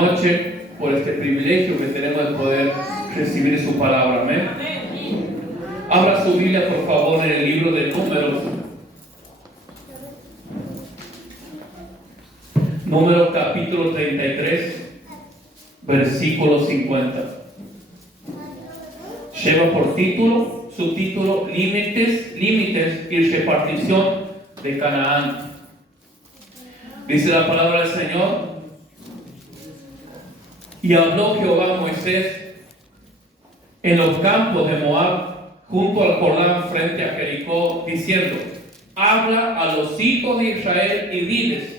noche por este privilegio que tenemos de poder recibir su palabra. Amén. Abra su Biblia, por favor, en el libro de Números. Números capítulo 33, versículo 50. Lleva por título, subtítulo, límites y repartición de Canaán. Dice la palabra del Señor: y habló Jehová a Moisés en los campos de Moab, junto al Jordán, frente a Jericó, diciendo: habla a los hijos de Israel y diles: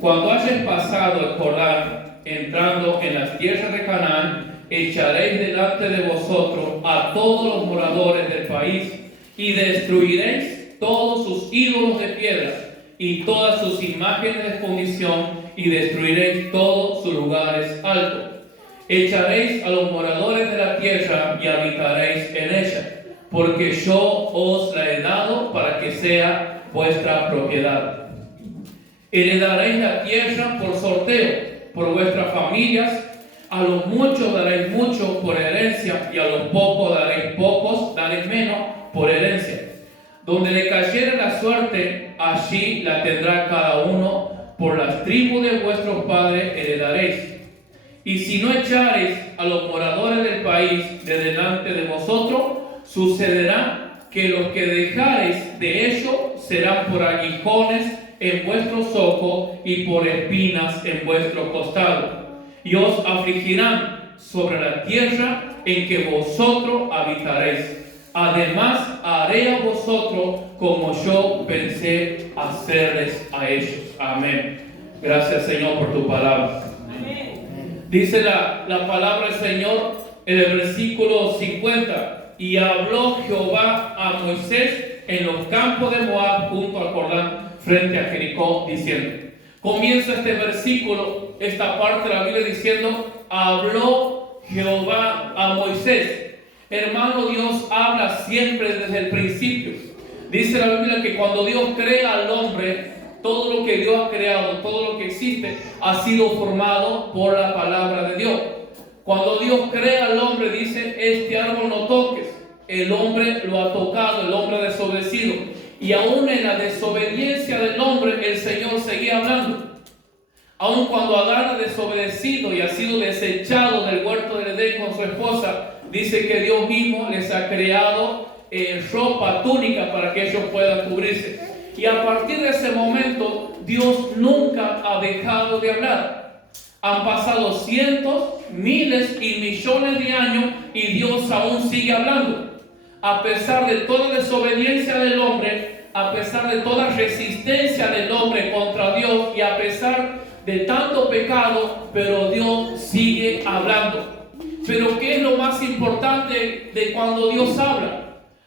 cuando hayas pasado el Jordán, entrando en las tierras de Canaán, echaréis delante de vosotros a todos los moradores del país, y destruiréis todos sus ídolos de piedra y todas sus imágenes de fundición, y destruiréis todos sus lugares altos. Echaréis a los moradores de la tierra y habitaréis en ella, porque yo os la he dado para que sea vuestra propiedad. Heredaréis la tierra por sorteo, por vuestras familias. A los muchos daréis mucho por herencia, y a los pocos daréis menos por herencia. Donde le cayere la suerte, allí la tendrá cada uno. Por las tribus de vuestros padres heredaréis. Y si no echareis a los moradores del país de delante de vosotros, sucederá que los que dejareis de ellos serán por aguijones en vuestros ojos y por espinas en vuestro costado. Y os afligirán sobre la tierra en que vosotros habitaréis. Además, haré a vosotros como yo pensé hacerles a ellos. Amén. Gracias, Señor, por tu palabra. Amén. Dice la palabra del Señor en el versículo 50: y habló Jehová a Moisés en los campos de Moab, junto al Jordán, frente a Jericó, diciendo. Comienza este versículo, esta parte de la Biblia, diciendo: habló Jehová a Moisés. Hermano, Dios habla siempre desde el principio. Dice la Biblia que cuando Dios crea al hombre, todo lo que Dios ha creado, todo lo que existe, ha sido formado por la palabra de Dios. Cuando Dios crea al hombre, dice: este árbol no toques. El hombre lo ha tocado, el hombre ha desobedecido. Y aún en la desobediencia del hombre, el Señor seguía hablando. Aun cuando Adán ha desobedecido y ha sido desechado del huerto del Edén con su esposa, dice que Dios mismo les ha creado ropa, túnica, para que ellos puedan cubrirse. Y a partir de ese momento, Dios nunca ha dejado de hablar. Han pasado cientos, miles y millones de años y Dios aún sigue hablando. A pesar de toda desobediencia del hombre, a pesar de toda resistencia del hombre contra Dios y a pesar de tanto pecado, pero Dios sigue hablando. Pero ¿qué es lo más importante de cuando Dios habla?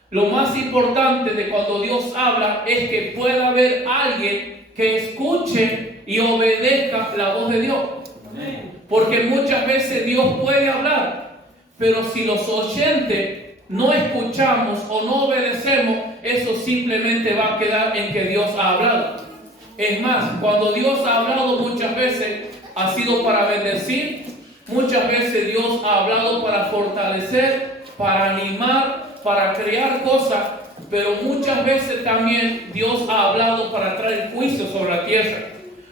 Lo más importante de cuando Dios habla es que pueda haber alguien que escuche y obedezca la voz de Dios. Porque muchas veces Dios puede hablar, pero si los oyentes no escuchamos o no obedecemos, eso simplemente va a quedar en que Dios ha hablado. Es más, cuando Dios ha hablado muchas veces ha sido para bendecir, muchas veces Dios ha hablado para fortalecer, para animar, para crear cosas, pero muchas veces también Dios ha hablado para traer juicio sobre la tierra.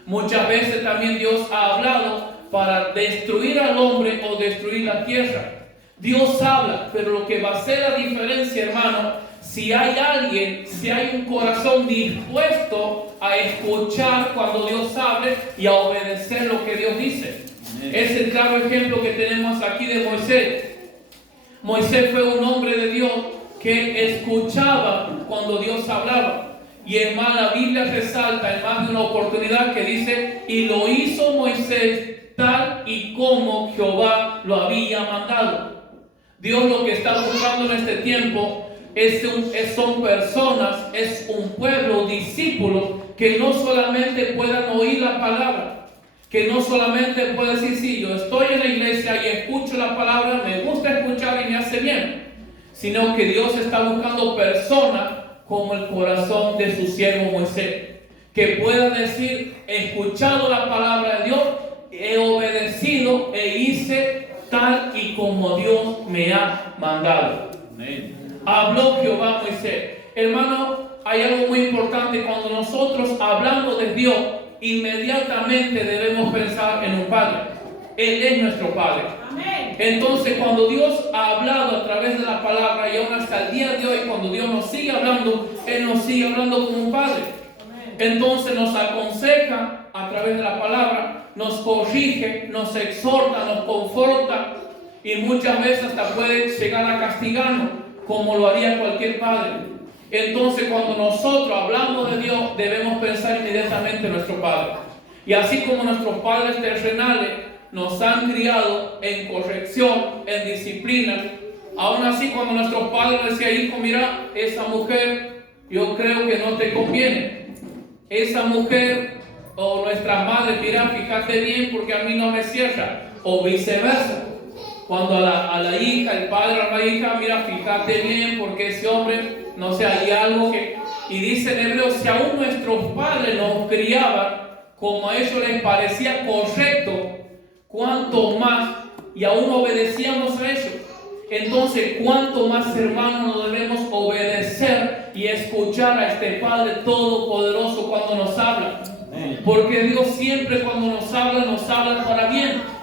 Muchas veces también Dios ha hablado para destruir al hombre o destruir la tierra. Dios habla, pero lo que va a hacer la diferencia, hermano, si hay alguien, si hay un corazón dispuesto a escuchar cuando Dios hable y a obedecer lo que Dios dice. Es el claro ejemplo que tenemos aquí de Moisés. Moisés fue un hombre de Dios que escuchaba cuando Dios hablaba. Y hermano, la Biblia resalta en más de una oportunidad que dice: y lo hizo Moisés tal y como Jehová lo había mandado. Dios lo que está buscando en este tiempo son personas, es un pueblo, discípulos, que no solamente puedan oír la palabra, que no solamente puedan decir: sí, yo estoy en la iglesia y escucho la palabra, me gusta escuchar y me hace bien, sino que Dios está buscando personas como el corazón de su siervo Moisés, que puedan decir: he escuchado la palabra de Dios, he obedecido vestido e hice tal y como Dios me ha mandado. Amén. Habló Jehová a Moisés. Hermano, hay algo muy importante. Cuando nosotros hablamos de Dios, inmediatamente debemos pensar en un Padre. Él es nuestro Padre. Amén. Entonces, cuando Dios ha hablado a través de la palabra, y aún hasta el día de hoy, cuando Dios nos sigue hablando, Él nos sigue hablando como un Padre. Entonces nos aconseja a través de la palabra, nos corrige, nos exhorta, nos conforta, y muchas veces hasta puede llegar a castigarnos, como lo haría cualquier padre. Entonces, cuando nosotros hablamos de Dios, debemos pensar inmediatamente en nuestro Padre. Y así como nuestros padres terrenales nos han criado en corrección, en disciplina, aún así cuando nuestros padres decían, hijo, mira, esa mujer yo creo que no te conviene. Esa mujer, o nuestras madres, mira, fíjate bien porque a mí no me cierra, o viceversa. Cuando a la hija, el padre a la hija, mira, fíjate bien porque ese hombre, no sé, hay algo que... Y dice en Hebreos, si aún nuestros padres nos criaban como a ellos les parecía correcto, cuánto más, y aún obedecíamos a ellos. Entonces, cuánto más, hermanos, nos debemos obedecer y escuchar a este Padre Todopoderoso cuando nos habla. Porque Dios siempre cuando nos habla para bien.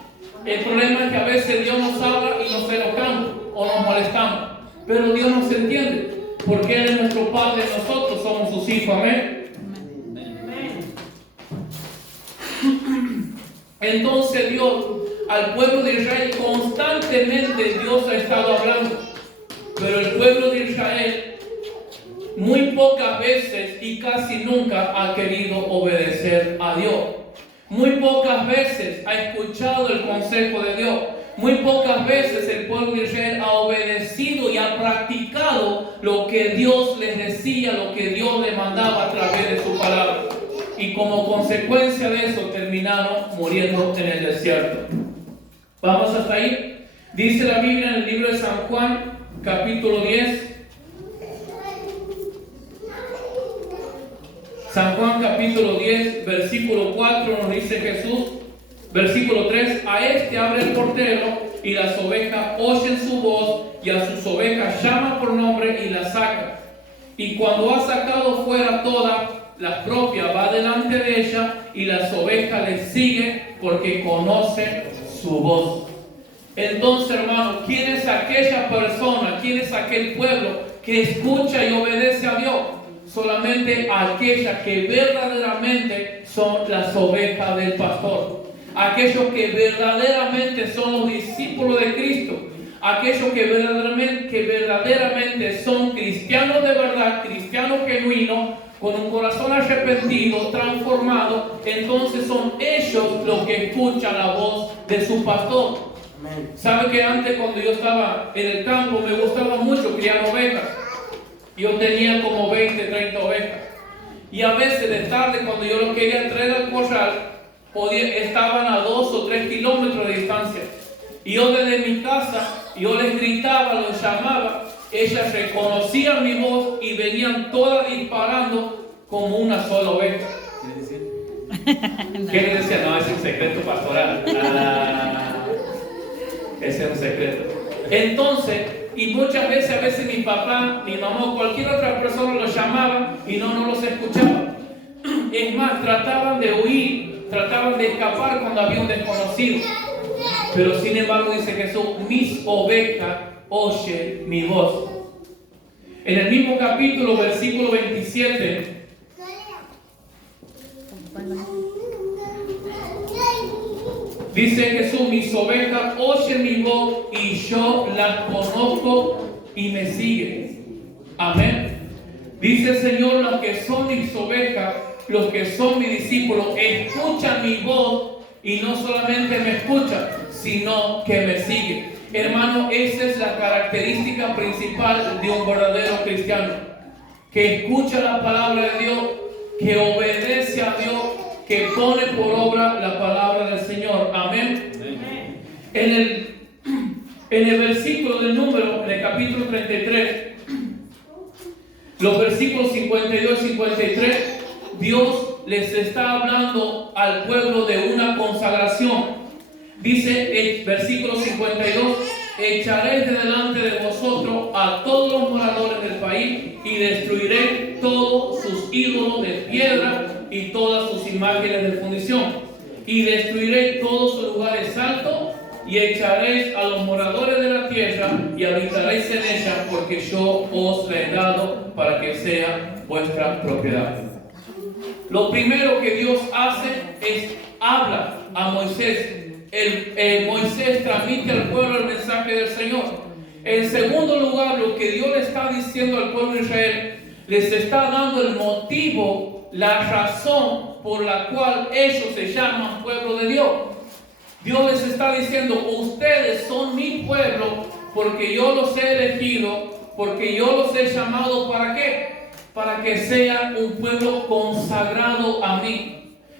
El problema es que a veces Dios nos habla y nos enojamos o nos molestamos. Pero Dios nos entiende, porque Él es nuestro Padre, nosotros somos sus hijos. Amén. Entonces Dios, al pueblo de Israel, constantemente Dios ha estado hablando. Pero el pueblo de Israel muy pocas veces y casi nunca ha querido obedecer a Dios. Muy pocas veces ha escuchado el consejo de Dios. Muy pocas veces el pueblo de Israel ha obedecido y ha practicado lo que Dios les decía, lo que Dios les mandaba a través de su palabra. Y como consecuencia de eso terminaron muriendo en el desierto. Vamos hasta ahí. Dice la Biblia en el libro de San Juan, capítulo 10. San Juan capítulo 10, versículo 4 nos dice Jesús, versículo 3, a este abre el portero y las ovejas oyen su voz y a sus ovejas llama por nombre y las saca. Y cuando ha sacado fuera todas, la propia va delante de ella y las ovejas le siguen porque conoce su voz. Entonces, hermano, ¿quién es aquella persona, quién es aquel pueblo que escucha y obedece a Dios? Solamente aquellas que verdaderamente son las ovejas del pastor, aquellos que verdaderamente son los discípulos de Cristo, aquellos que verdaderamente son cristianos de verdad, cristianos genuinos, con un corazón arrepentido, transformado. Entonces son ellos los que escuchan la voz de su pastor. ¿Sabe que antes, cuando yo estaba en el campo, me gustaba mucho criar ovejas? Yo tenía como 20, 30 ovejas. Y a veces de tarde, cuando yo los quería traer al corral, estaban a 2 o 3 kilómetros de distancia. Y yo desde mi casa, yo les gritaba, los llamaba. Ellas reconocían mi voz y venían todas disparando como una sola oveja. ¿Qué les decía? No, es un secreto pastoral. Ese es un secreto. Entonces, y muchas veces, a veces mi papá, mi mamá o cualquier otra persona los llamaba y no los escuchaba. Es más, trataban de huir, trataban de escapar cuando había un desconocido. Pero sin embargo dice Jesús, mis ovejas oyen mi voz. En el mismo capítulo, versículo 27, dice Jesús, mis ovejas oyen mi voz y yo las conozco y me siguen. Amén. Dice el Señor, los que son mis ovejas, los que son mis discípulos, escuchan mi voz y no solamente me escuchan, sino que me siguen. Hermano, esa es la característica principal de un verdadero cristiano, que escucha la palabra de Dios, que obedece a Dios, que pone por obra la palabra del Señor. Amén. En el versículo del número, en el capítulo 33, los versículos 52 y 53, Dios les está hablando al pueblo de una consagración. Dice el versículo 52, echaréis de delante de vosotros a todos los moradores del país y destruiré todos sus ídolos de piedra y todas sus imágenes de fundición. Y destruiré todos sus lugares altos y echaréis a los moradores de la tierra y habitaréis en ella, porque yo os la he dado para que sea vuestra propiedad. Lo primero que Dios hace es habla a Moisés. Moisés transmite al pueblo el mensaje del Señor. En segundo lugar, lo que Dios le está diciendo al pueblo de Israel, les está dando el motivo, la razón por la cual ellos se llaman pueblo de Dios. Dios les está diciendo, ustedes son mi pueblo porque yo los he elegido, porque yo los he llamado, ¿para qué? Para que sean un pueblo consagrado a mí.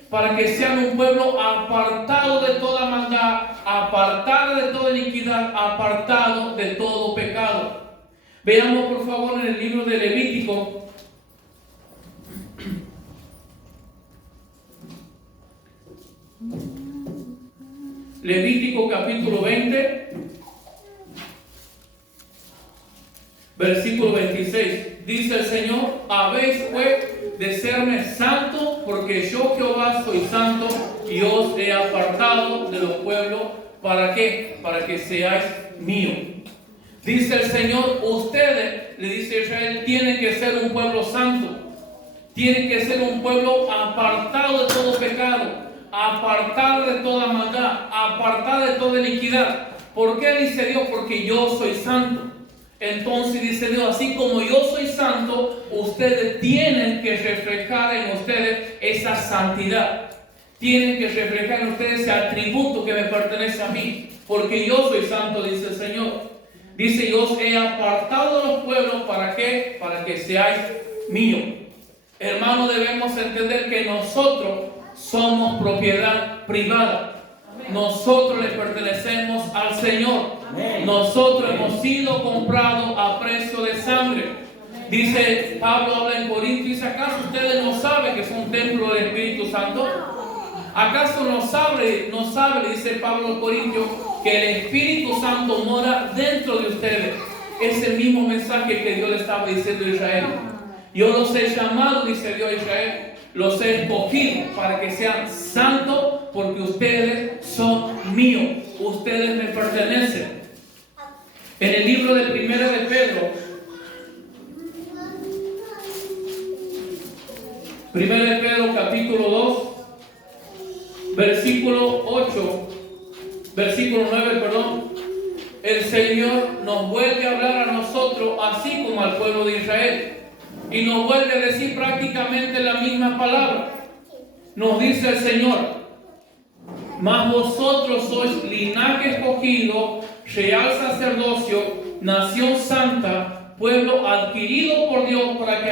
Para que sean un pueblo apartado de toda maldad, apartado de toda iniquidad, apartado de todo pecado. Veamos por favor en el libro de Levítico. Levítico capítulo 20, versículo 26. Dice el Señor, habéis pues de serme santo, porque yo Jehová soy santo y os he apartado de los pueblos. ¿Para qué? Para que seáis míos. Dice el Señor, ustedes, le dice Israel, tienen que ser un pueblo santo. Tienen que ser un pueblo apartado de todo pecado, apartado de toda maldad, apartado de toda iniquidad. ¿Por qué dice Dios? Porque yo soy santo. Entonces dice Dios, así como yo soy santo, ustedes tienen que reflejar en ustedes esa santidad. Tienen que reflejar en ustedes ese atributo que me pertenece a mí. Porque yo soy santo, dice el Señor. Dice, yo os he apartado de los pueblos, ¿para qué? Para que seáis míos. Hermanos, debemos entender que nosotros somos propiedad privada. Nosotros le pertenecemos al Señor. Nosotros hemos sido comprados a precio de sangre. Dice Pablo, habla en Corintios, dice, ¿acaso ustedes no saben que son templo del Espíritu Santo? ¿Acaso no sabe, dice Pablo en Corintios, que el Espíritu Santo mora dentro de ustedes? Es el mismo mensaje que Dios le estaba diciendo a Israel. Yo los he llamado, dice Dios a Israel, los he escogido para que sean santos, porque ustedes son míos, ustedes me pertenecen. En el libro de Primera de Pedro, capítulo 2, versículo 9, el Señor nos vuelve a hablar a nosotros así como al pueblo de Israel. Y nos vuelve a decir prácticamente la misma palabra. Nos dice el Señor, mas vosotros sois linaje escogido, real sacerdocio, nación santa, pueblo adquirido por Dios, para que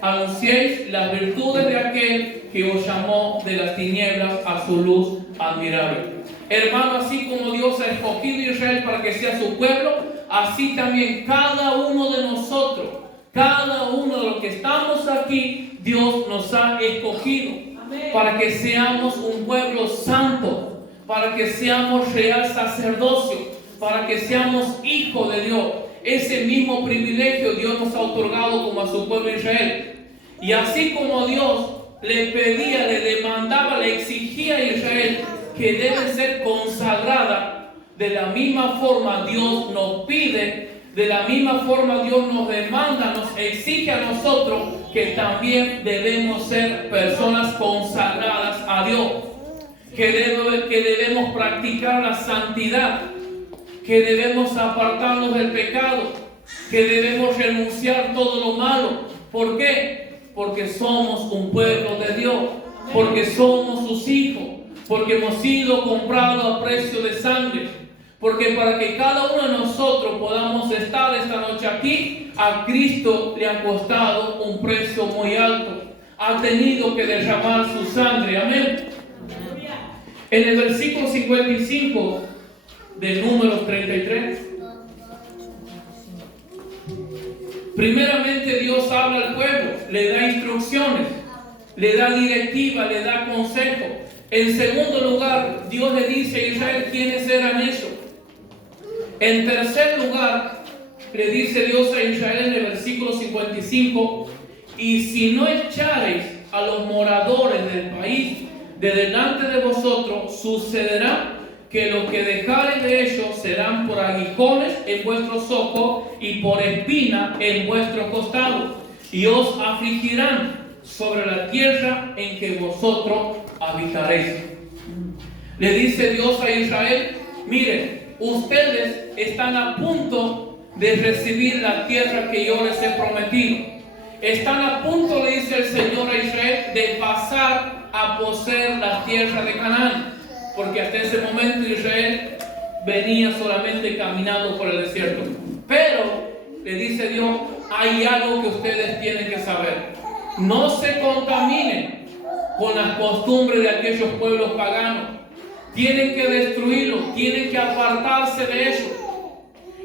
anunciéis las virtudes de aquel que os llamó de las tinieblas a su luz admirable. Hermano, así como Dios ha escogido a Israel para que sea su pueblo, así también cada uno de nosotros, cada uno de los que estamos aquí, Dios nos ha escogido. Amén. Para que seamos un pueblo santo, para que seamos real sacerdocio, para que seamos hijos de Dios. Ese mismo privilegio Dios nos ha otorgado como a su pueblo Israel. Y así como Dios le pedía, le demandaba, le exigía a Israel que debe ser consagrada, de la misma forma Dios nos pide, de la misma forma Dios nos demanda, nos exige a nosotros que también debemos ser personas consagradas a Dios, que debemos practicar la santidad, que debemos apartarnos del pecado, que debemos renunciar todo lo malo. ¿Por qué? Porque somos un pueblo de Dios, porque somos sus hijos, porque hemos sido comprados a precio de sangre. Porque para que cada uno de nosotros podamos estar esta noche aquí, a Cristo le ha costado un precio muy alto. Ha tenido que derramar su sangre. Amén. En el versículo 55 de Números 33, primeramente Dios habla al pueblo, le da instrucciones, le da directiva, le da consejo. En segundo lugar, Dios le dice a Israel quiénes eran ellos. En tercer lugar, le dice Dios a Israel en el versículo 55, y si no echareis a los moradores del país de delante de vosotros, sucederá que los que dejareis de ellos serán por aguijones en vuestros ojos y por espina en vuestro costado, y os afligirán sobre la tierra en que vosotros habitaréis. Le dice Dios a Israel, miren, ustedes están a punto de recibir la tierra que yo les he prometido. Están a punto, le dice el Señor a Israel, de pasar a poseer la tierra de Canaán. Porque hasta ese momento Israel venía solamente caminando por el desierto. Pero, le dice Dios, hay algo que ustedes tienen que saber. No se contaminen con las costumbres de aquellos pueblos paganos. Tienen que destruirlos, tienen que apartarse de ellos.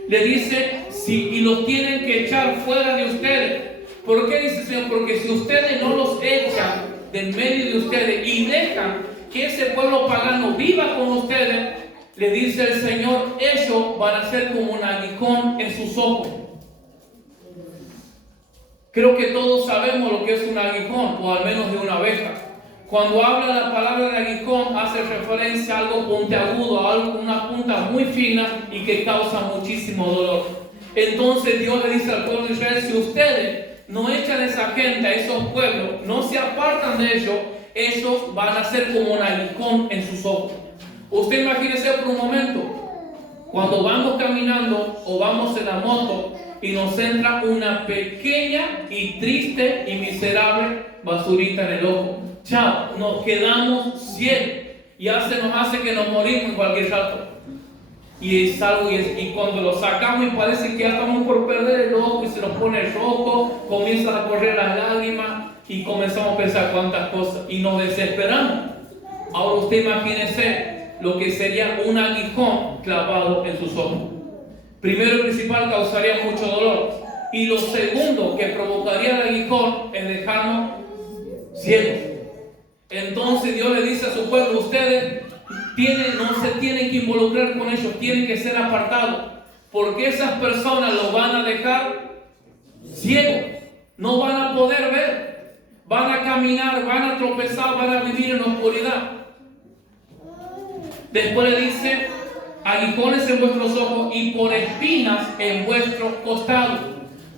Le dice, y los tienen que echar fuera de ustedes. ¿Por qué dice el Señor? Porque si ustedes no los echan del medio de ustedes y dejan que ese pueblo pagano viva con ustedes, le dice el Señor, ellos van a ser como un aguijón en sus ojos. Creo que todos sabemos lo que es un aguijón, o al menos de una abeja. Cuando habla la palabra de aguijón, hace referencia a algo puntiagudo, a algo, una punta muy fina y que causa muchísimo dolor. Entonces Dios le dice al pueblo de Israel, si ustedes no echan a esa gente, a esos pueblos, no se apartan de ellos van a ser como un aguijón en sus ojos. Usted imagínese por un momento, cuando vamos caminando o vamos en la moto y nos entra una pequeña y triste y miserable basurita en el ojo. Chao, nos quedamos ciegos y nos hace que nos morimos en cualquier rato. Y es algo, y cuando lo sacamos y parece que ya estamos por perder el ojo y se nos pone rojo, comienzan a correr las lágrimas y comenzamos a pensar cuántas cosas y nos desesperamos. Ahora usted imagínese lo que sería un aguijón clavado en sus ojos. Primero y principal, causaría mucho dolor. Y lo segundo que provocaría el aguijón es dejarnos ciegos. Entonces Dios le dice a su pueblo, ustedes no se tienen que involucrar con ellos, tienen que ser apartados, porque esas personas los van a dejar ciegos, no van a poder ver, van a caminar, van a tropezar, van a vivir en la oscuridad. Después le dice, aguijones en vuestros ojos y por espinas en vuestros costados.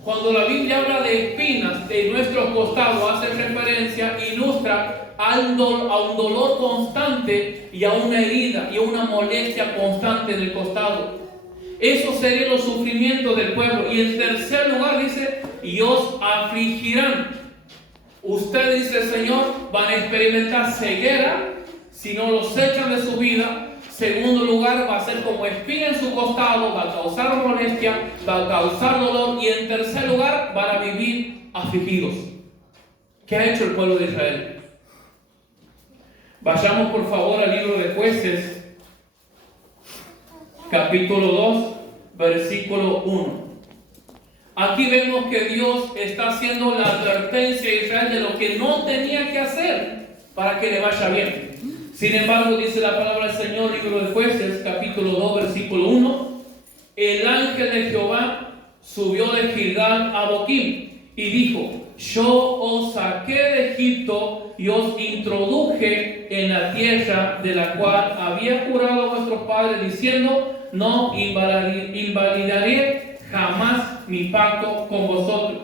Cuando la Biblia habla de espinas en nuestros costados, hace referencia, ilustra a un dolor constante y a una herida y a una molestia constante del costado. Eso serían los sufrimientos del pueblo. Y en tercer lugar dice, y os afligirán. Ustedes, dice el Señor, van a experimentar ceguera si no los echan de su vida. Segundo lugar, va a ser como espina en su costado, va a causar molestia, va a causar dolor. Y en tercer lugar, van a vivir afligidos. ¿Qué ha hecho el pueblo de Israel? Vayamos por favor al libro de Jueces, capítulo 2, versículo 1. Aquí vemos que Dios está haciendo la advertencia a Israel de lo que no tenía que hacer para que le vaya bien. Sin embargo, dice la palabra del Señor, libro de Jueces, capítulo 2, versículo 1. El ángel de Jehová subió de Gilgal a Boquim y dijo, yo os saqué de Egipto y os introduje en la tierra de la cual había jurado a vuestros padres, diciendo, no invalidaré jamás mi pacto con vosotros.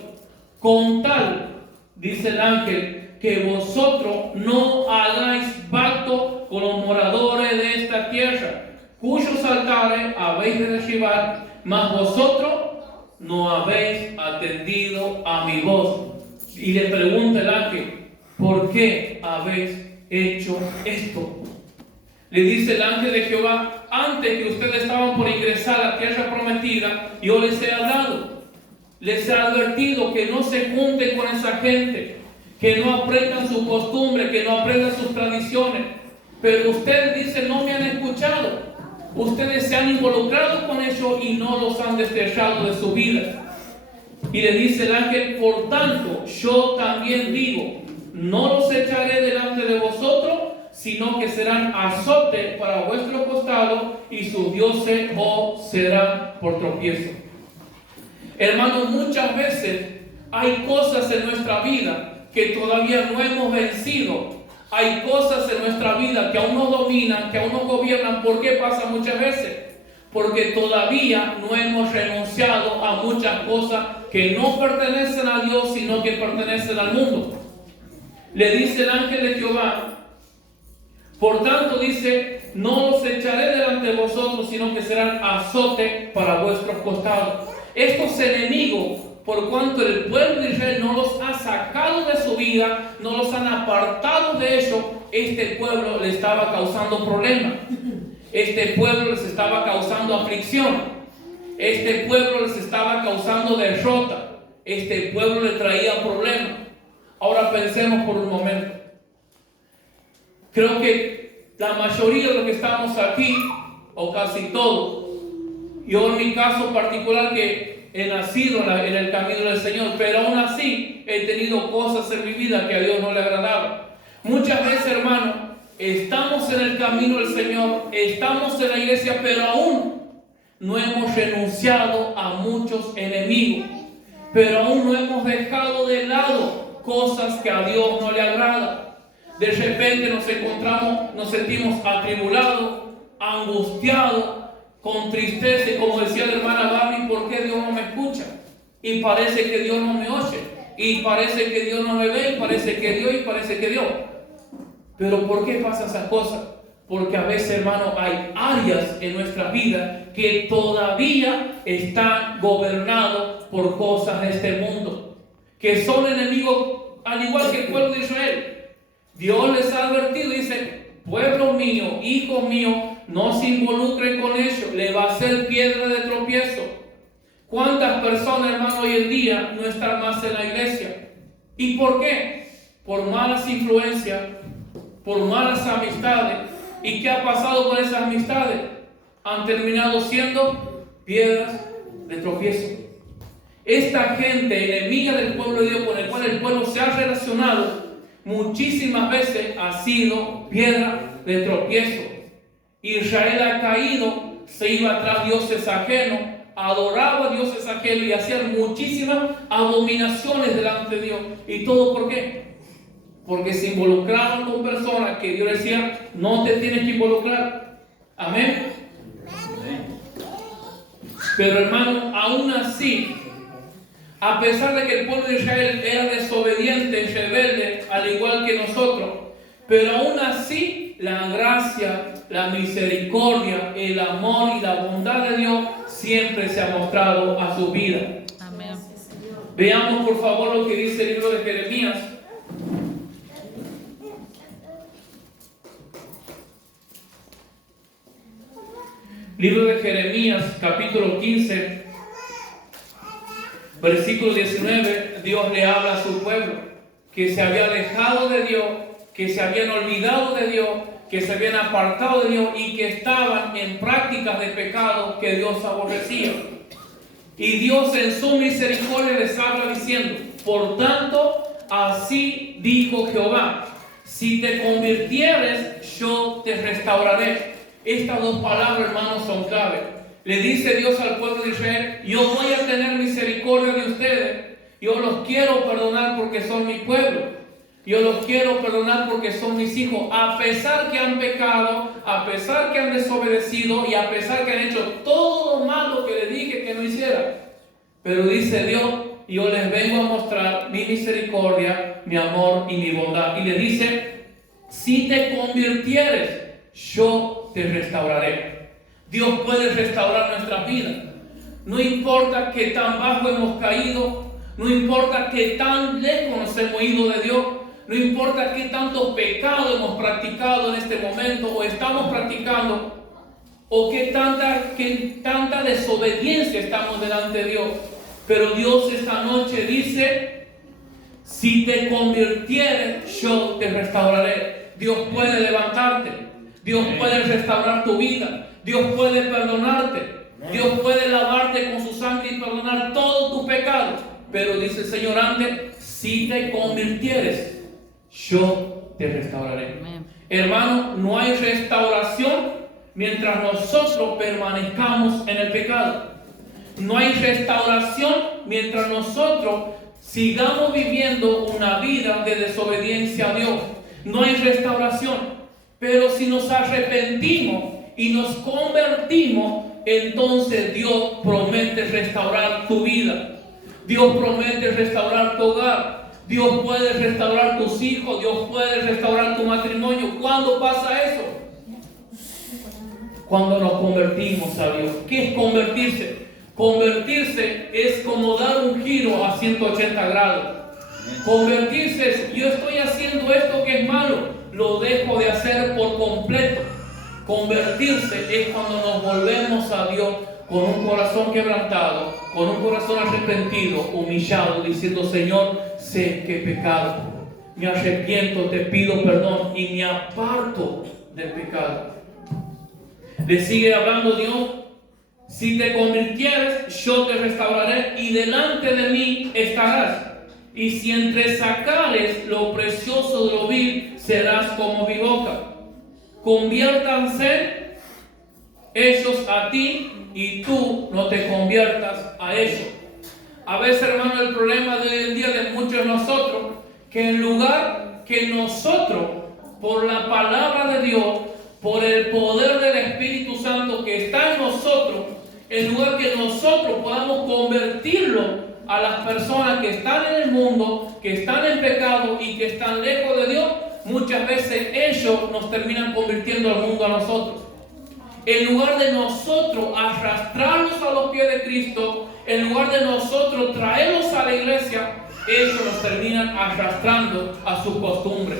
Con tal, dice el ángel, que vosotros no hagáis pacto con los moradores de esta tierra, cuyos altares habéis de derribar, mas vosotros no habéis atendido a mi voz. Y le pregunta el ángel, ¿por qué habéis hecho esto? Le dice el ángel de Jehová, antes que ustedes estaban por ingresar a la tierra prometida, yo les he hablado, les he advertido que no se junten con esa gente, que no aprendan sus costumbres, que no aprendan sus tradiciones. Pero ustedes dicen, no me han escuchado. Ustedes se han involucrado con ellos y no los han desterrado de su vida. Y le dice el ángel, por tanto, yo también digo, no los echaré delante de vosotros, sino que serán azote para vuestro costado y sus dioses os serán por tropiezo. Hermanos, muchas veces hay cosas en nuestra vida que todavía no hemos vencido. Hay cosas en nuestra vida que aún no dominan, que aún no gobiernan. ¿Por qué pasa muchas veces? Porque todavía no hemos renunciado a muchas cosas que no pertenecen a Dios, sino que pertenecen al mundo. Le dice el ángel de Jehová, por tanto dice, no los echaré delante de vosotros, sino que serán azote para vuestros costados. Estos enemigos, por cuanto el pueblo de Israel no los ha sacado de su vida, no los han apartado de ellos, este pueblo le estaba causando problemas. Este pueblo les estaba causando aflicción. Este pueblo les estaba causando derrota. Este pueblo le traía problemas. Ahora pensemos por un momento. Creo que la mayoría de los que estamos aquí, o casi todos, yo en mi caso particular que he nacido en el camino del Señor, pero aún así he tenido cosas en mi vida que a Dios no le agradaban. Muchas veces, hermano, estamos en el camino del Señor, estamos en la iglesia, pero aún no hemos renunciado a muchos enemigos, pero aún no hemos dejado de lado cosas que a Dios no le agradan. De repente nos sentimos atribulados, angustiados, con tristeza, y como decía la hermana Barbie, ¿por qué Dios no me escucha? Y parece que Dios no me oye, y parece que Dios no me ve, y parece que Dios, y parece que Dios. Pero ¿por qué pasa esas cosas? Porque a veces, hermano, hay áreas en nuestra vida que todavía están gobernados por cosas de este mundo, que son enemigos al igual que el pueblo de Israel. Dios les ha advertido, dice, pueblo mío, hijos míos, no se involucren con ellos, le va a ser piedra de tropiezo. ¿Cuántas personas, hermano, hoy en día no están más en la iglesia? ¿Y por qué? Por malas influencias, por malas amistades. ¿Y qué ha pasado con esas amistades? Han terminado siendo piedras de tropiezo. Esta gente enemiga del pueblo de Dios, con el cual el pueblo se ha relacionado, muchísimas veces ha sido piedra de tropiezo. Israel ha caído, se iba tras dioses ajenos, adoraba a dioses ajenos y hacían muchísimas abominaciones delante de Dios. ¿Y todo por qué? Porque se involucraban con personas que Dios decía, no te tienes que involucrar. Amén. Pero hermano, aún así, a pesar de que el pueblo de Israel era desobediente, rebelde, al igual que nosotros, pero aún así la gracia, la misericordia, el amor y la bondad de Dios siempre se ha mostrado a su vida. Amén. Veamos por favor lo que dice el libro de Jeremías. Libro de Jeremías, capítulo 15, versículo 19, Dios le habla a su pueblo que se había alejado de Dios, que se habían olvidado de Dios, que se habían apartado de Dios y que estaban en prácticas de pecado que Dios aborrecía. Y Dios en su misericordia les habla diciendo, por tanto, así dijo Jehová, si te convirtieres, yo te restauraré. Estas dos palabras, hermanos, son clave. Le dice Dios al pueblo de Israel, yo voy a tener misericordia de ustedes, yo los quiero perdonar porque son mi pueblo. Yo los quiero perdonar porque son mis hijos, a pesar que han pecado, a pesar que han desobedecido y a pesar que han hecho todo lo malo que les dije que no hicieran. Pero dice Dios, yo les vengo a mostrar mi misericordia, mi amor y mi bondad. Y les dice, si te convirtieres, yo te restauraré. Dios puede restaurar nuestras vidas. No importa qué tan bajo hemos caído, no importa qué tan lejos nos hemos ido de Dios, no importa qué tanto pecado hemos practicado en este momento o estamos practicando, o qué tanta desobediencia estamos delante de Dios. Pero Dios esta noche dice, si te convirtieres, yo te restauraré. Dios puede levantarte, Dios puede restaurar tu vida, Dios puede perdonarte, Dios puede lavarte con su sangre y perdonar todos tus pecados. Pero dice el Señor antes, si te convirtieres, yo te restauraré. Amén. Hermano, no hay restauración mientras nosotros permanezcamos en el pecado. No hay restauración mientras nosotros sigamos viviendo una vida de desobediencia a Dios. No hay restauración. Pero si nos arrepentimos y nos convertimos, entonces Dios promete restaurar tu vida. Dios promete restaurar tu hogar. Dios puede restaurar tus hijos. Dios puede restaurar tu matrimonio. ¿Cuándo pasa eso? Cuando nos convertimos a Dios. ¿Qué es convertirse? Convertirse es como dar un giro a 180 grados. Convertirse es, yo estoy haciendo esto que es malo, lo dejo de hacer por completo. Convertirse es cuando nos volvemos a Dios con un corazón quebrantado, con un corazón arrepentido, humillado, diciendo: Señor, sé que he pecado, me arrepiento, te pido perdón y me aparto del pecado. Le sigue hablando Dios: si te convirtieres, yo te restauraré y delante de mí estarás. Y si entresacares lo precioso de lo vil, serás como mi boca. Conviértanse ellos a ti y tú no te conviertas a ellos. A veces, hermano, el problema de hoy en día de muchos de nosotros, que en lugar que nosotros, por la palabra de Dios, por el poder del Espíritu Santo que está en nosotros, en lugar que nosotros podamos convertirlo a las personas que están en el mundo, que están en pecado y que están lejos de Dios, muchas veces ellos nos terminan convirtiendo al mundo a nosotros. En lugar de nosotros arrastrarlos a los pies de Cristo, en lugar de nosotros traerlos a la iglesia, ellos nos terminan arrastrando a sus costumbres.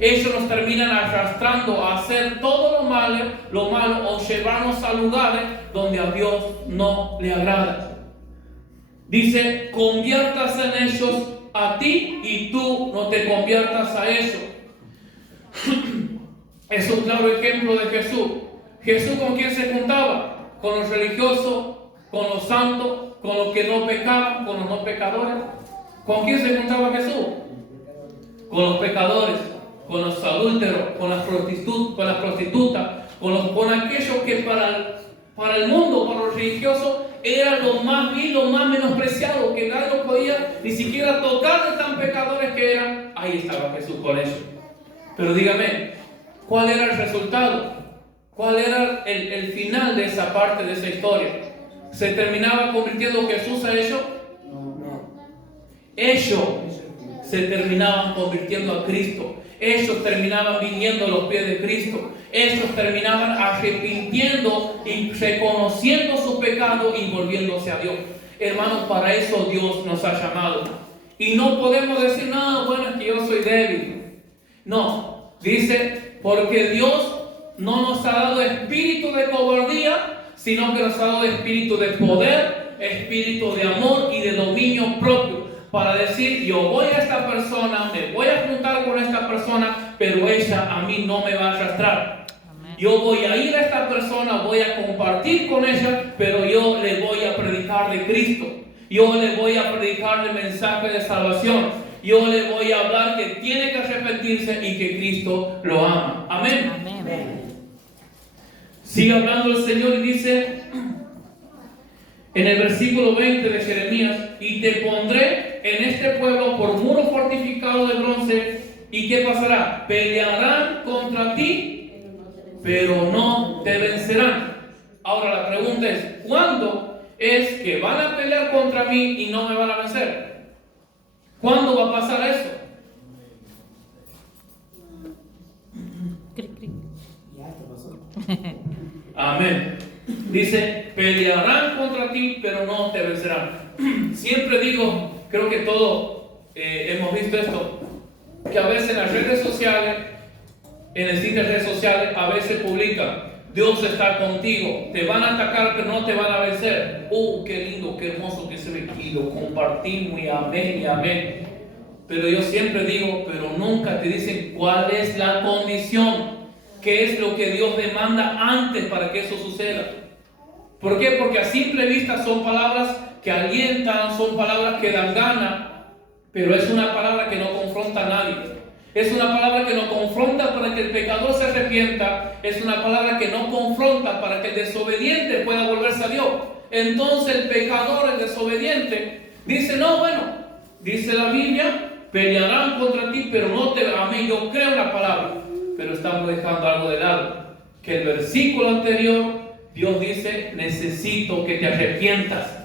Ellos nos terminan arrastrando a hacer todo lo malo o llevarnos a lugares donde a Dios no le agrada. Dice: conviértase en ellos a ti y tú no te conviertas a ellos. Es un claro ejemplo de Jesús. Jesús, ¿con quién se juntaba? Con los religiosos, con los santos, con los que no pecaban, con los no pecadores. ¿Con quién se juntaba Jesús? Con los pecadores, con los adúlteros, con las prostitutas, con aquellos que para el mundo, para los religiosos, era lo más vil, lo más menospreciado, que nadie lo podía ni siquiera tocar de tan pecadores que eran. Ahí estaba Jesús con ellos. Pero dígame, ¿cuál era el resultado? ¿Cuál era el final de esa parte de esa historia? ¿Se terminaba convirtiendo Jesús a ellos? No. Ellos se terminaban convirtiendo a Cristo. Ellos terminaban viniendo a los pies de Cristo. Ellos terminaban arrepintiendo y reconociendo su pecado y volviéndose a Dios. Hermanos, para eso Dios nos ha llamado. Y no podemos decir: no, bueno, es que yo soy débil. No, dice: porque Dios no nos ha dado espíritu de cobardía, sino que nos ha dado espíritu de poder, espíritu de amor y de dominio propio. Para decir: yo voy a esta persona, me voy a juntar con esta persona, pero ella a mí no me va a arrastrar. Amén. Yo voy a ir a esta persona, voy a compartir con ella, pero yo le voy a predicar de Cristo. Yo le voy a predicar el mensaje de salvación. Yo le voy a hablar que tiene que arrepentirse y que Cristo lo ama. Amén. Amén. Sigue hablando el Señor y dice en el versículo 20 de Jeremías: y te pondré en este pueblo por muro fortificado de bronce. ¿Y qué pasará? Pelearán contra ti, pero no te vencerán. Ahora la pregunta es: ¿cuándo es que van a pelear contra mí y no me van a vencer? ¿Cuándo va a pasar eso? Ya esto pasó. Amén. Dice: pelearán contra ti, pero no te vencerán. Siempre digo, creo que todos hemos visto esto, que a veces en las redes sociales, en las distintas redes sociales, a veces publican: Dios está contigo, te van a atacar, pero no te van a vencer. Qué lindo, qué hermoso que se ve, y lo compartimos, y amén, y amén. Pero yo siempre digo, pero nunca te dicen cuál es la condición. ¿Qué es lo que Dios demanda antes para que eso suceda? ¿Por qué? Porque a simple vista son palabras que alientan, son palabras que dan gana, pero es una palabra que no confronta a nadie. Es una palabra que nos confronta para que el pecador se arrepienta. Es una palabra que no confronta para que el desobediente pueda volverse a Dios. Entonces el pecador, el desobediente, dice, no, bueno, dice la Biblia, pelearán contra ti, pero no te amén. Yo creo en la palabra, pero estamos dejando algo de lado. Que el versículo anterior, Dios dice, necesito que te arrepientas.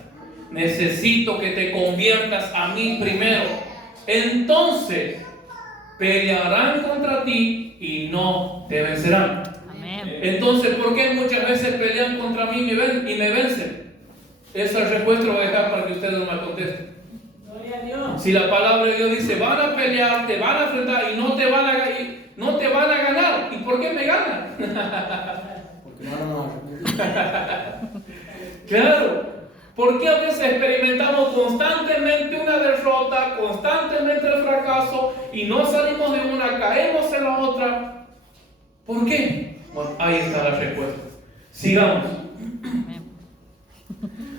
Necesito que te conviertas a mí primero. Entonces pelearán contra ti y no te vencerán. Amén. Entonces, ¿por qué muchas veces pelean contra mí y me vencen? Esa respuesta lo voy a dejar para que ustedes no me contesten. Gloria a Dios. Si la palabra de Dios dice, van a pelear, te van a enfrentar y no te van a ganar. ¿Y por qué me ganan? Porque no. Claro. Porque a veces experimentamos constantemente una derrota, constantemente el fracaso y no salimos de una, caemos en la otra. ¿Por qué? Bueno, ahí está la respuesta. Sigamos.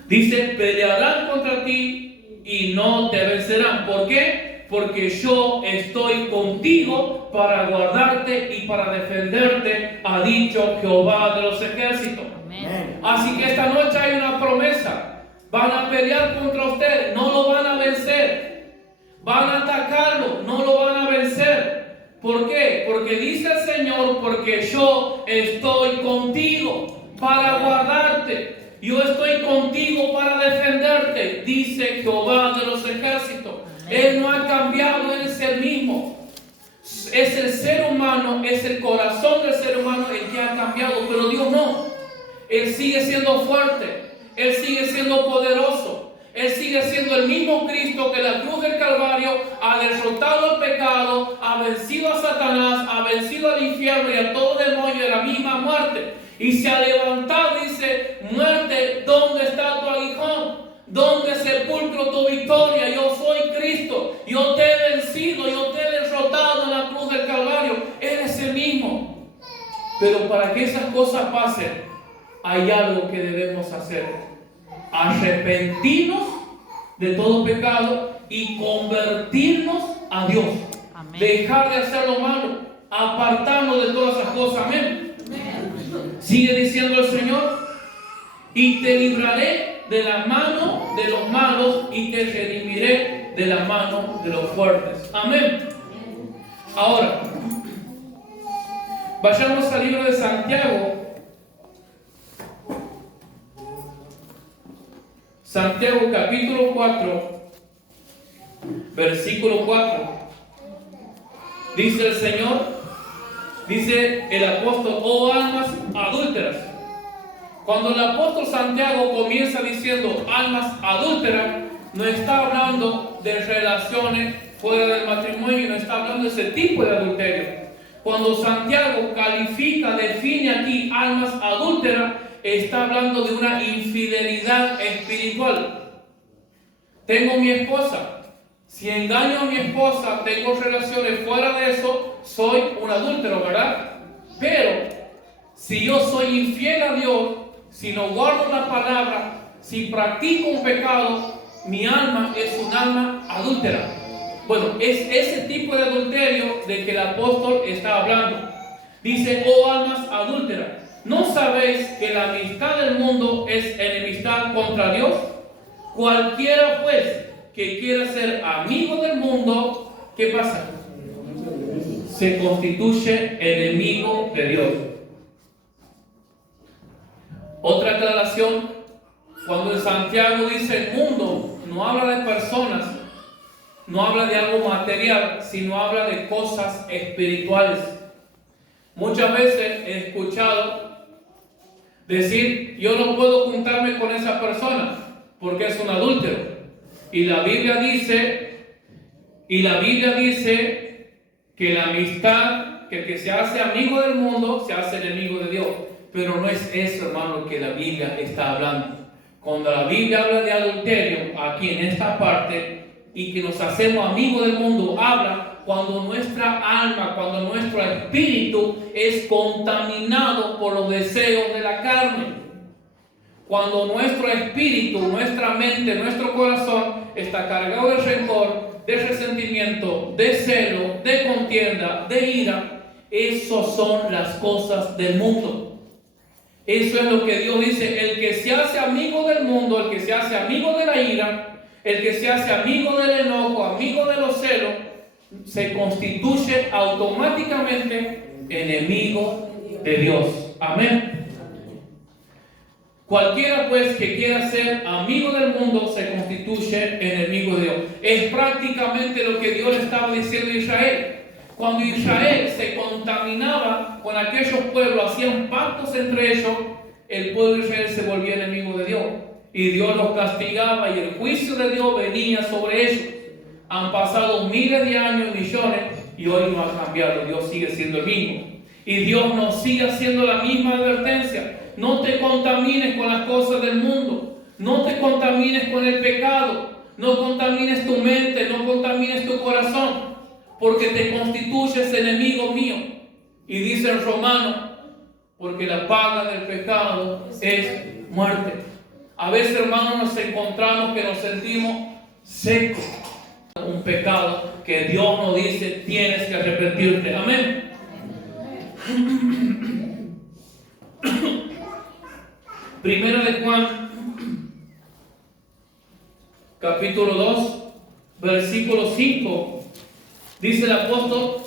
Dice, pelearán contra ti y no te vencerán. ¿Por qué? Porque yo estoy contigo para guardarte y para defenderte, ha dicho Jehová de los ejércitos. Amén. Así que esta noche hay una promesa. Van a pelear contra usted, no lo van a vencer. Van a atacarlo, no lo van a vencer. ¿Por qué? Porque dice el Señor, porque yo estoy contigo para guardarte. Yo estoy contigo para defenderte, dice Jehová de los ejércitos. Él no ha cambiado, Él es el mismo. Es el ser humano, es el corazón del ser humano el que ha cambiado, pero Dios no. Él sigue siendo fuerte. Él sigue siendo poderoso. Él sigue siendo el mismo Cristo que en la cruz del Calvario ha derrotado el pecado, ha vencido a Satanás, ha vencido al infierno y a todo demonio de la misma muerte. Y se ha levantado, dice, muerte, ¿dónde está tu aguijón? ¿Dónde sepulcro tu victoria? Yo soy Cristo. Yo te he vencido, yo te he derrotado en la cruz del Calvario. Él es el mismo. Pero para que esas cosas pasen, hay algo que debemos hacer. Arrepentirnos de todo pecado y convertirnos a Dios. Amén. Dejar de hacer lo malo, apartarnos de todas esas cosas. Amén. Amén. Sigue diciendo el Señor, y te libraré de la mano de los malos y te redimiré de la mano de los fuertes. Amén. Ahora, vayamos al libro de Santiago. Santiago capítulo 4, versículo 4. Dice el Señor, dice el apóstol, oh almas adúlteras. Cuando el apóstol Santiago comienza diciendo almas adúlteras, no está hablando de relaciones fuera del matrimonio, no está hablando de ese tipo de adulterio. Cuando Santiago califica, define aquí almas adúlteras, está hablando de una infidelidad espiritual. Tengo mi esposa. Si engaño a mi esposa, tengo relaciones fuera de eso, soy un adúltero, ¿verdad? Pero si yo soy infiel a Dios, si no guardo la palabra, si practico un pecado, mi alma es un alma adúltera. Bueno, es ese tipo de adulterio de que el apóstol está hablando. Dice, oh almas adúlteras, ¿no sabéis que la amistad del mundo es enemistad contra Dios? Cualquiera pues que quiera ser amigo del mundo, ¿qué pasa? Se constituye enemigo de Dios. Otra aclaración, cuando en Santiago dice el mundo, no habla de personas, no habla de algo material, sino habla de cosas espirituales. Muchas veces he escuchado decir, yo no puedo juntarme con esa persona porque es un adúltero. Y la Biblia dice que la amistad, que el que se hace amigo del mundo, se hace enemigo de Dios. Pero no es eso, hermano, que la Biblia está hablando. Cuando la Biblia habla de adulterio, aquí en esta parte, y que nos hacemos amigos del mundo, habla cuando nuestra alma, cuando nuestro espíritu es contaminado por los deseos de la carne. Cuando nuestro espíritu, nuestra mente, nuestro corazón está cargado de rencor, de resentimiento, de celo, de contienda, de ira, esos son las cosas del mundo. Eso es lo que Dios dice: el que se hace amigo del mundo, el que se hace amigo de la ira, el que se hace amigo del enojo, amigo de los celos, se constituye automáticamente enemigo de Dios. Amén. Cualquiera pues que quiera ser amigo del mundo se constituye enemigo de Dios. Es prácticamente lo que Dios le estaba diciendo a Israel. Cuando Israel se contaminaba con aquellos pueblos, hacían pactos entre ellos, el pueblo de Israel se volvía enemigo de Dios. Y Dios los castigaba y el juicio de Dios venía sobre ellos. Han pasado miles de años, millones, y hoy no ha cambiado. Dios sigue siendo el mismo. Y Dios nos sigue haciendo la misma advertencia. No te contamines con las cosas del mundo. No te contamines con el pecado. No contamines tu mente, no contamines tu corazón, porque te constituyes enemigo mío. Y dice el Romano, porque la paga del pecado es muerte. A veces, hermanos, nos encontramos que nos sentimos secos. Un pecado que Dios nos dice: tienes que arrepentirte. Amén. Primera de Juan, capítulo 2, versículo 5, dice el apóstol: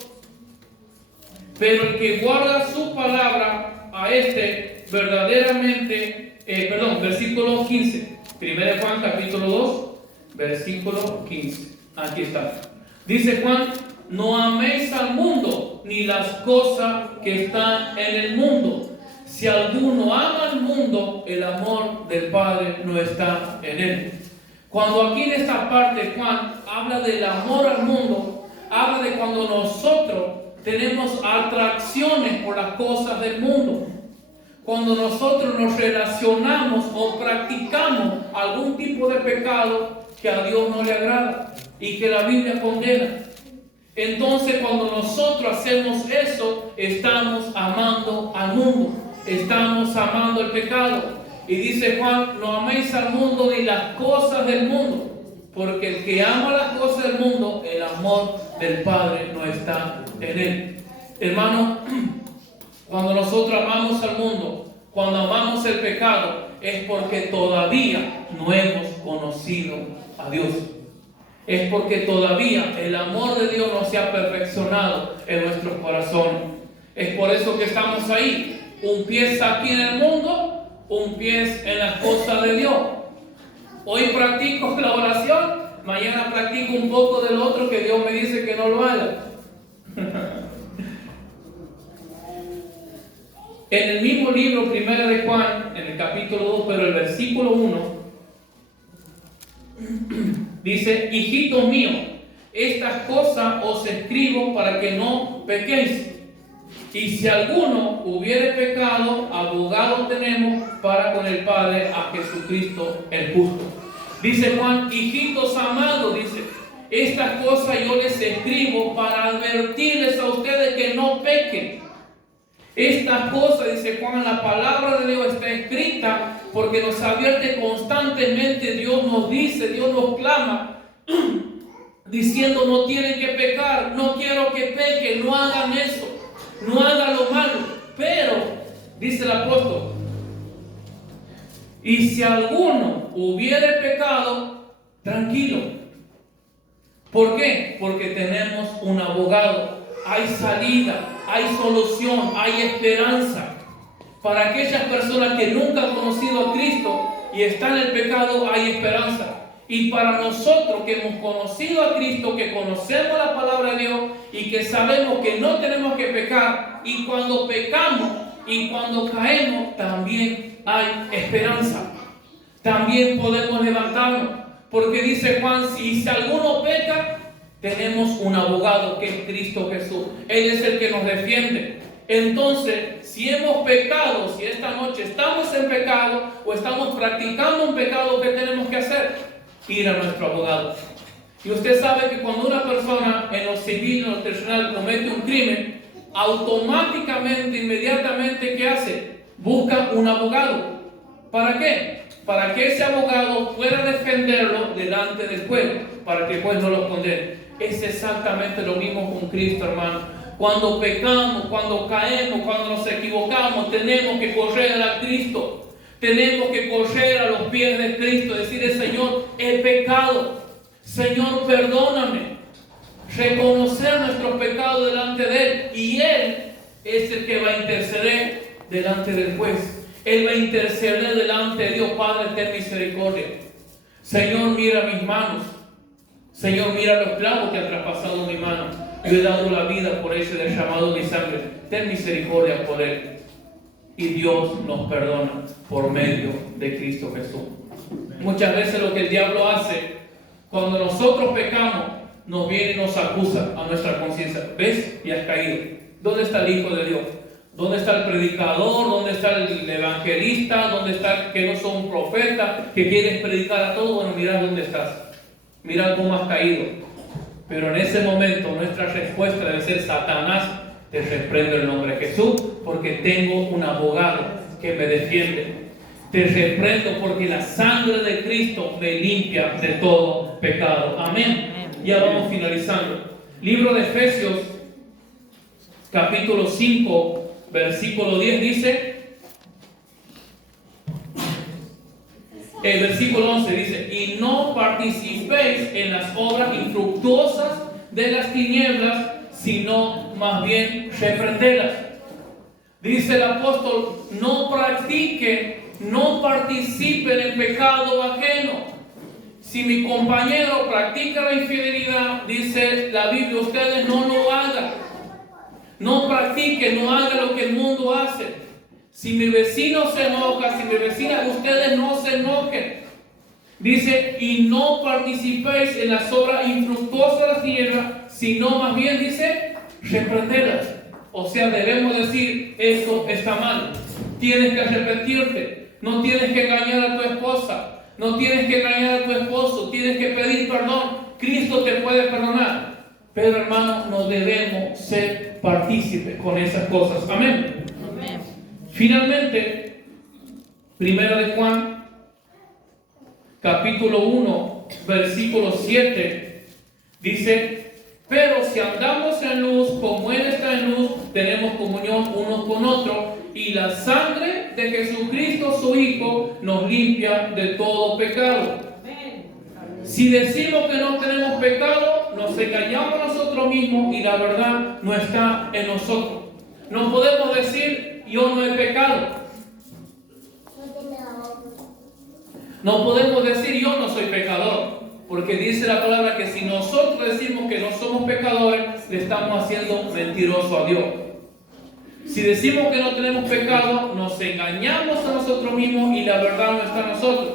pero el que guarda su palabra, a este verdaderamente, versículo 15, Primera de Juan, capítulo 2, versículo 15, aquí está. Dice Juan: no améis al mundo, ni las cosas que están en el mundo. Si alguno ama al mundo, el amor del Padre no está en él. Cuando aquí en esta parte Juan habla del amor al mundo, habla de cuando nosotros tenemos atracciones por las cosas del mundo. Cuando nosotros nos relacionamos o practicamos algún tipo de pecado que a Dios no le agrada y que la Biblia condena. Entonces, cuando nosotros hacemos eso, estamos amando al mundo, estamos amando el pecado. Y dice Juan: no améis al mundo ni las cosas del mundo, porque el que ama las cosas del mundo, el amor del Padre no está en él. Hermano, cuando nosotros amamos al mundo, cuando amamos el pecado, es porque todavía no hemos conocido a Dios. Es porque todavía el amor de Dios no se ha perfeccionado en nuestros corazones. Es por eso que estamos ahí. Un pie aquí en el mundo, un pie en las cosas de Dios. Hoy practico la oración, mañana practico un poco del otro que Dios me dice que no lo haga. En el mismo libro, Primera de Juan, en el capítulo 2, pero el versículo 1, dice: hijitos míos, estas cosas os escribo para que no pequéis. Y si alguno hubiere pecado, abogado tenemos para con el Padre, a Jesucristo el justo. Dice Juan: hijitos amados, dice, estas cosas yo les escribo para advertirles a ustedes que no pequen. Estas cosas, dice Juan, la palabra de Dios está escrita porque nos advierte constantemente. Dios nos dice, Dios nos clama, diciendo: no tienen que pecar, no quiero que pequen, no hagan eso, no hagan lo malo. Pero, dice el apóstol, y si alguno hubiere pecado, tranquilo. ¿Por qué? Porque tenemos un abogado. Hay salida, hay solución, hay esperanza. Para aquellas personas que nunca han conocido a Cristo y están en el pecado, hay esperanza. Y para nosotros que hemos conocido a Cristo, que conocemos la palabra de Dios y que sabemos que no tenemos que pecar, y cuando pecamos y cuando caemos, también hay esperanza. También podemos levantarnos. Porque dice Juan: si alguno peca, tenemos un abogado que es Cristo Jesús. Él es el que nos defiende. Entonces, si hemos pecado, si esta noche estamos en pecado o estamos practicando un pecado, ¿qué tenemos que hacer? Ir a nuestro abogado. Y usted sabe que cuando una persona en lo civil, en lo terrenal, comete un crimen, automáticamente, inmediatamente, ¿qué hace? Busca un abogado. ¿Para qué? Para que ese abogado pueda defenderlo delante del pueblo, para que el juez no los condene. Es exactamente lo mismo con Cristo, hermano. Cuando pecamos, cuando caemos, cuando nos equivocamos, tenemos que correr a Cristo. Tenemos que correr a los pies de Cristo, decirle: Señor, he pecado. Señor, perdóname. Reconocer nuestros pecados delante de Él. Y Él es el que va a interceder delante del juez. Él va a interceder delante de Dios. Padre, ten misericordia. Señor, mira mis manos. Señor, mira los clavos que han traspasado mi mano. Yo he dado la vida por ese derramado de mi sangre. Ten misericordia por Él. Y Dios nos perdona por medio de Cristo Jesús. Muchas veces lo que el diablo hace, cuando nosotros pecamos, nos viene y nos acusa a nuestra conciencia. ¿Ves? Y has caído. ¿Dónde está el Hijo de Dios? ¿Dónde está el predicador? ¿Dónde está el evangelista? ¿Dónde está el que no son un profeta? ¿Que quieres predicar a todos? Bueno, mira dónde estás. Mira cómo has caído. Pero en ese momento nuestra respuesta debe ser: Satanás, te reprendo en el nombre de Jesús, porque tengo un abogado que me defiende. Te reprendo porque la sangre de Cristo me limpia de todo pecado. Amén. Ya vamos finalizando. Libro de Efesios, capítulo 5, versículo 10 dice, el versículo 11 dice: y no participéis en las obras infructuosas de las tinieblas, sino más bien reprendelas. Dice el apóstol: no practiquen, no participen en pecado ajeno. Si mi compañero practica la infidelidad, dice la Biblia, ustedes no lo hagan. No practiquen, no hagan lo que el mundo hace. Si mi vecino se enoja, si mi vecina, ustedes no se enojen. Dice: y no participéis en las obras infructuosas de la tierra, sino más bien, dice, reprenderlas. O sea, debemos decir: eso está mal. Tienes que arrepentirte. No tienes que engañar a tu esposa. No tienes que engañar a tu esposo. Tienes que pedir perdón. Cristo te puede perdonar. Pero, hermano, no debemos ser partícipes con esas cosas. Amén. Amén. Finalmente, Primera de Juan, capítulo 1, versículo 7, dice: pero si andamos en luz, como Él está en luz, tenemos comunión unos con otros, y la sangre de Jesucristo, su Hijo, nos limpia de todo pecado. Si decimos que no tenemos pecado, nos engañamos a nosotros mismos y la verdad no está en nosotros. No podemos decir: yo no he pecado. No podemos decir: yo no soy pecador. Porque dice la palabra que si nosotros decimos que no somos pecadores, le estamos haciendo mentiroso a Dios. Si decimos que no tenemos pecado, nos engañamos a nosotros mismos y la verdad no está en nosotros.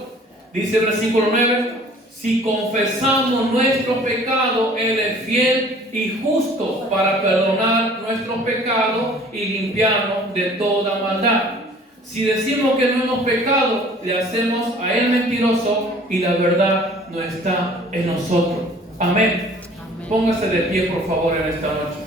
Dice el versículo 9: si confesamos nuestros pecados, Él es fiel y justo para perdonar nuestros pecados y limpiarnos de toda maldad. Si decimos que no hemos pecado, le hacemos a Él mentiroso y la verdad no está en nosotros. Amén. Póngase de pie, por favor, en esta noche.